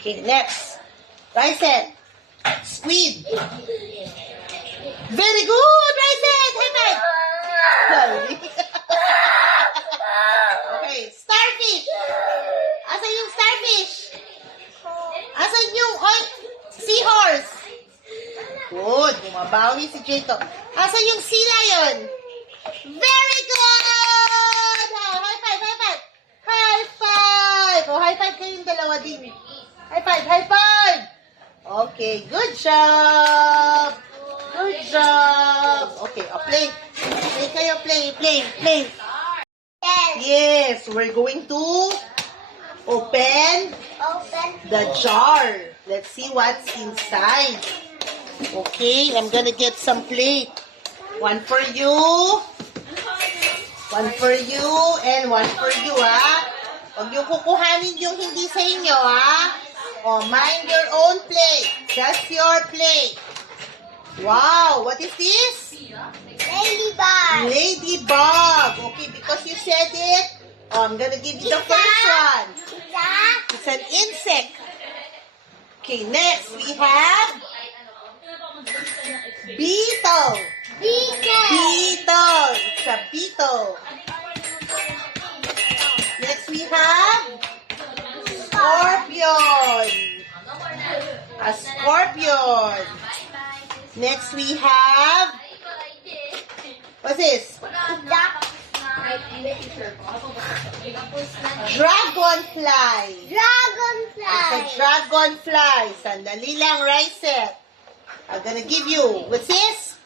Okay, next. Ryset. Squid. Very good, Ryset! High five! Sorry. Okay, starfish. Asan yung starfish? Asan yung seahorse? Good. Bumabawi si Jacob. Asan yung sea lion? Very good! High five, high five! High five! O, high five kayong dalawa din. High five, high five! Okay, good job! Good job! Okay, play. Play kayo, play. Yes, we're going to open the jar. Let's see what's inside. Okay, I'm gonna get some plate. One for you, and one for you, ha? Huwag niyo kukuhanin yung hindi sa inyo, ha? Oh, mind your own plate. Just your plate. Wow, what is this? Ladybug. Ladybug. Okay, because you said it, I'm gonna give you the first one. It's an insect. Okay, next we have beetle. Beetle. It's a beetle. Next we have scorpion. A scorpion. Next we have, what's this? Dragonfly. It's a dragonfly. Sandali lang, Ryset. I'm gonna give you, what's this?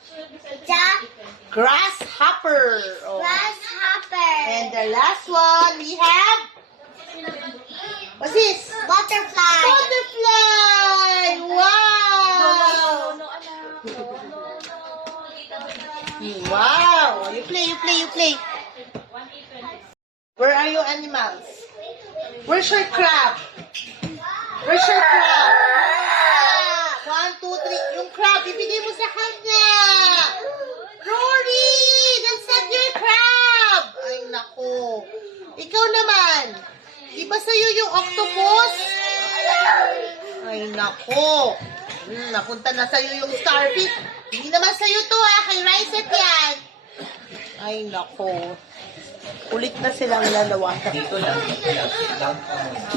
Grasshopper. Oh. And the last one we have, what's this? Butterfly. Wow! Wow! You play. Where are your animals? Where's your crab? One, two, three. Yung crab, ibigay mo sa kanya. Rory! That's not your crab! Ay, nako. Ikaw naman. Di ba sa'yo yung octopus? Ay, nako. Napunta na sa'yo yung starfish. Hindi naman sa'yo to, ha. Kay Ryset yan. Ay, nako. Ulit na silang lalawa.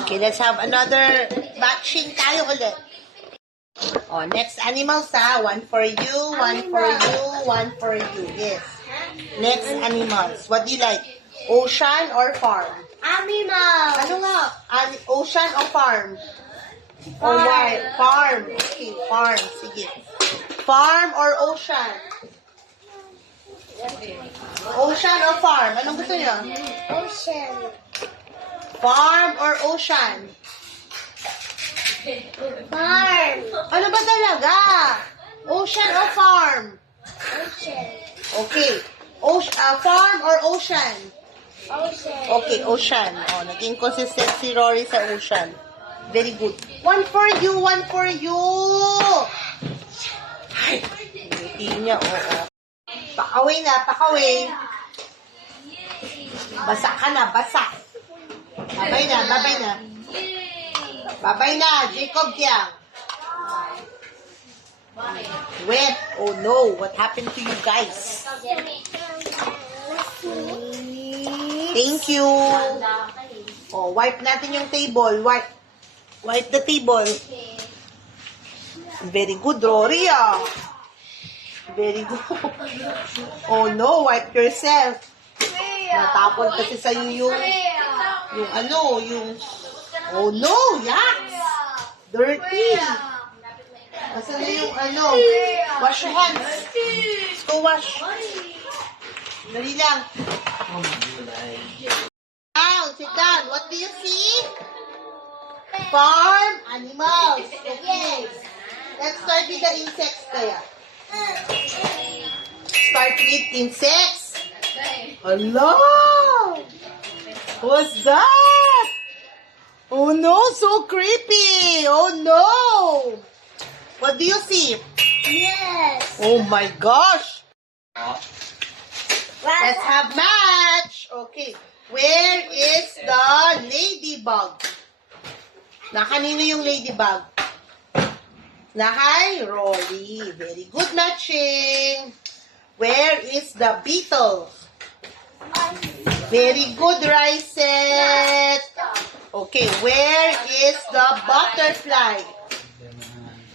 Okay, let's have another matching tayo ulit. Oh, next animals, ha. One for you, one for you. Yes. Next animals. What do you like? Ocean or farm? Animal. Ano nga? Ocean or farm? Or wild? Farm. Okay, farm. Sige. Farm or ocean? Ocean or farm? Anong gusto niyo? Ocean. Farm or ocean? Farm. Ano ba talaga? Ocean or farm? Ocean. Okay. Farm or ocean? Ocean. Okay, ocean. Oh, naging consistent si Rory sa ocean. Very good. One for you. Ay, hindi niya, oo. Pakaway na. Basa ka na, basa. Babay na, Jacob Kiang. Wet. Oh no, what happened to you guys? Thank you. Oh, wipe natin yung table. Wipe the table. Very good, Rory, ah. Very good. Oh no, wipe yourself. Natapon kasi sa'yo yung oh no, yucks. Dirty. Asan na yung wash your hands. Let's go wash. Dali lang. Sit down. What do you see? Farm animals. Okay. Let's start with the insects kaya. Start with insects. Hello! What's that? Oh no, so creepy! Oh no! What do you see? Yes. Oh my gosh! Let's have match! Okay, where is the ladybug? Na kanino yung ladybug? Na kay Rolly. Very good matching. Where is the beetle? Very good, Raiset. Okay, where is the butterfly?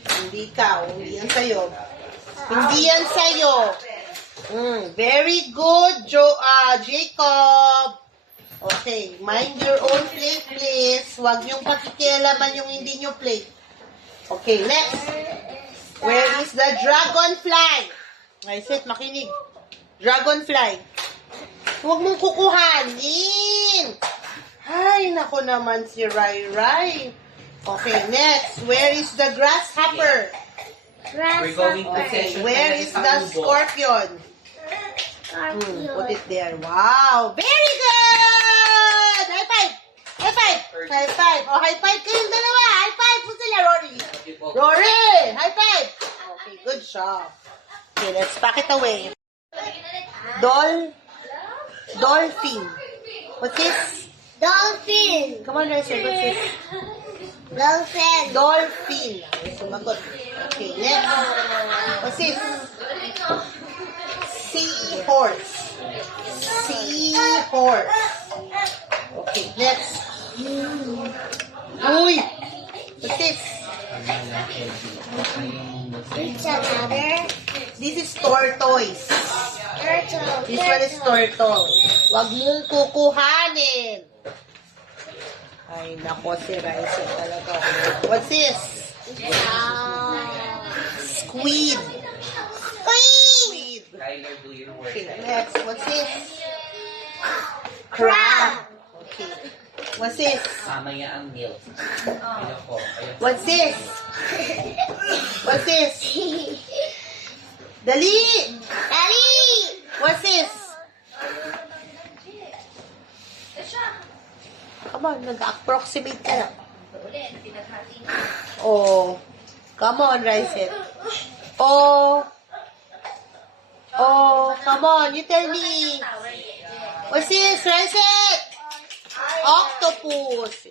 Hindi ka. Hindi yan sa'yo. Hindi yan sa'yo. Very good, Jacob. Okay, mind your own plate, please. Huwag niyong pakikialaman yung hindi niyo plate. Okay, next. Where is the dragonfly? Raiset, makinig. Dragonfly. Huwag mong kukuhanin. Ay, nako naman si Rai Rai. Okay, next. Where is the grasshopper? We're going to Okay, session where is the scorpion? Put it there. Wow, very good! High five! High five! High five! Oh, high five kayong dalawa! High five po sila, Rory! Rory! High five! Okay, good job. Okay, let's pack it away. Dolphin. What's this? Dolphin. Come on, Rachel. What's this? Dolphin. Dolphin. Sumagot. Okay, next. What's this? Seahorse. Seahorse. Okay, next. Uy! What's this? It's another This is tortoise. turtle. This one is turtle. Huwag mong kukuhanin. Ay, nako si Raisa talaga. What's this? Squid. Squid. Tyler, do your work. Okay, next. What's this? Crab. Okay. What's this? Mamaya ang milk. Ayoko. What's this? What's this? Dali! Daddy. What's this? Come on, nag-approximate ka na. Oh. Come on, Raiset. Oh. Oh, come on, you tell me. What's this, Raiset? Octopus.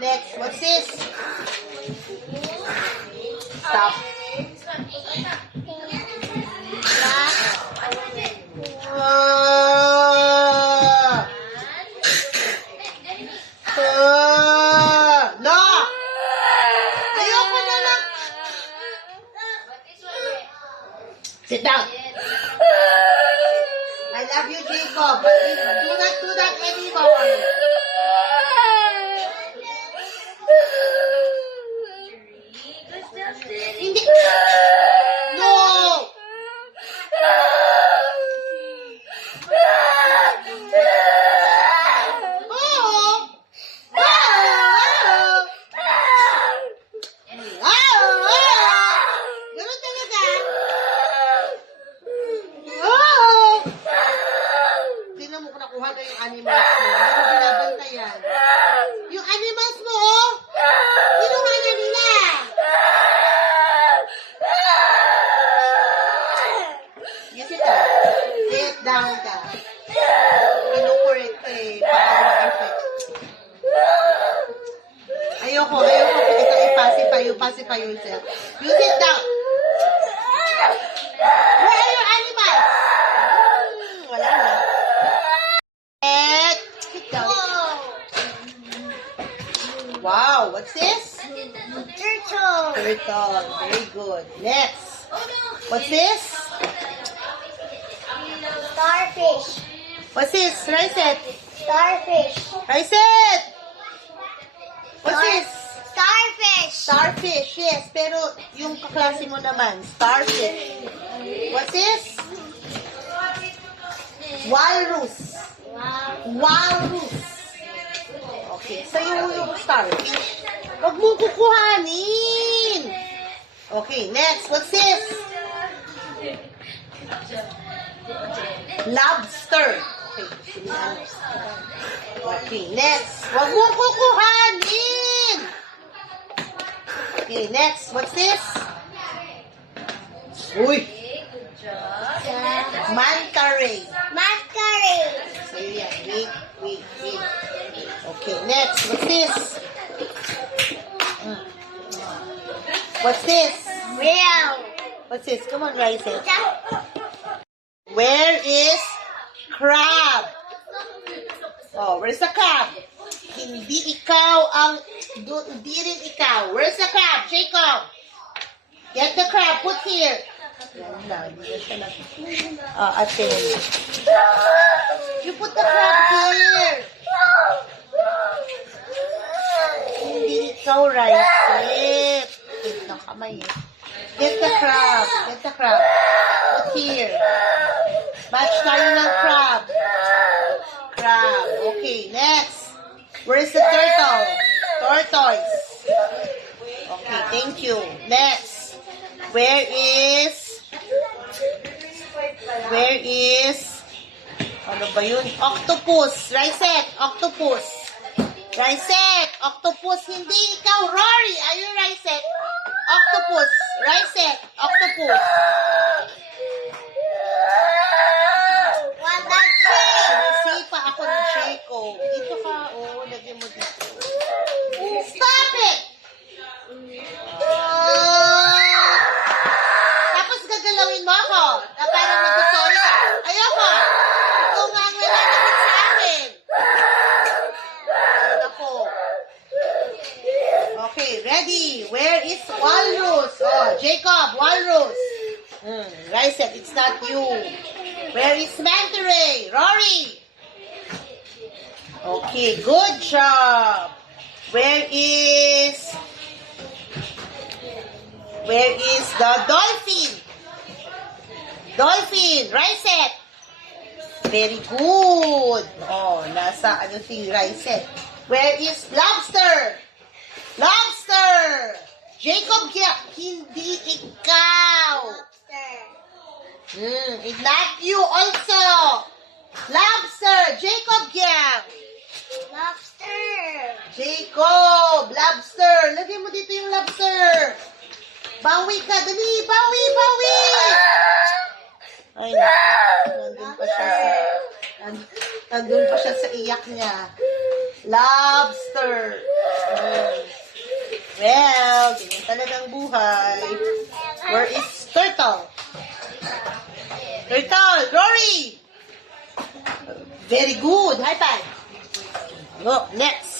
Next, what's this? Stop. No! Ayoko na lang. Sit down. I love you, Jacob, but do not do that anymore. Hindi. No! Oh! Ganun talaga. Tingnan mo kung nakuha na yung animals mo. Hindi mo binabantayan. Yung animals mo, oh! Kinuha na nila. You sit down. Sit down ka. Kinukorek ka eh. Pakawa effect. Ayoko. Ito ipacify yourself. You sit down. Where are your animals? Wala na. Sit down. Wow, what's this? Turtle. Turtle. Very good. Next. What's this? Starfish. What's this? Raiset. Starfish. Raiset! What's this? Starfish. Starfish, yes. Pero yung kaklase mo naman, starfish. What's this? Walrus. Wow. Walrus. Okay, so yung starfish. Huwag mong kukuhanin. Okay, next. What's this? Lobster. Okay, next. Huwag mong kukuhanin. Okay, next. What's this? Uy! Manta ray. Masquerade. So, yan. Wait. Okay, next. What's this? What's this? Whale. What's this? Come on, rise it. Where is crab? Oh, where's the crab? Hindi ikaw ang... Hindi rin ikaw. Where's the crab, Jacob? Get the crab. Put here. Yan na. Hindi na siya lang. Atin. You put the crab here. Hindi ikaw, Rice. Get ng kamay eh. Get the crab. Get the crab. Put here. Match tayo ng crab. Crab. Okay, next. Where's the turtle? Tortoise. Okay, thank you. Next. Where is... Ano ba yun? Octopus. Rysette. Octopus. Rysette. Octopus. Hindi ikaw, Rory. Are you Rysette? Octopus. Rysette. Octopus. What that say? Sinisipa ako ni Jacob. Dito ka. Oo, lagyan mo dito. Stop it! Tapos gagalawin mo ako. Na parang nag-sorry ka. Ayoko. Ikaw nga ang nalalapit sa akin. Ayun ako. Okay, ready. Where is walrus? Oh, Jacob, walrus. Rysette, it's not you. Where is manta ray? Rory. Okay, good job. Where is the dolphin? Dolphin, Rysette. Very good. Oh, nasa ano si Rysette. Where is lobster? Lobster. Jacob, hindi ikaw. Lobster. It's not you also. Lobster. Jacob, Lobster. Jacob, lobster. Lagyan mo dito yung lobster. Bawi ka. Dali, bawi. Ay, nandun pa siya sa iyak niya. Lobster. Well, ganyan talagang buhay. Where is turtle? Turtle, Rory. Very good. High five. Look, next.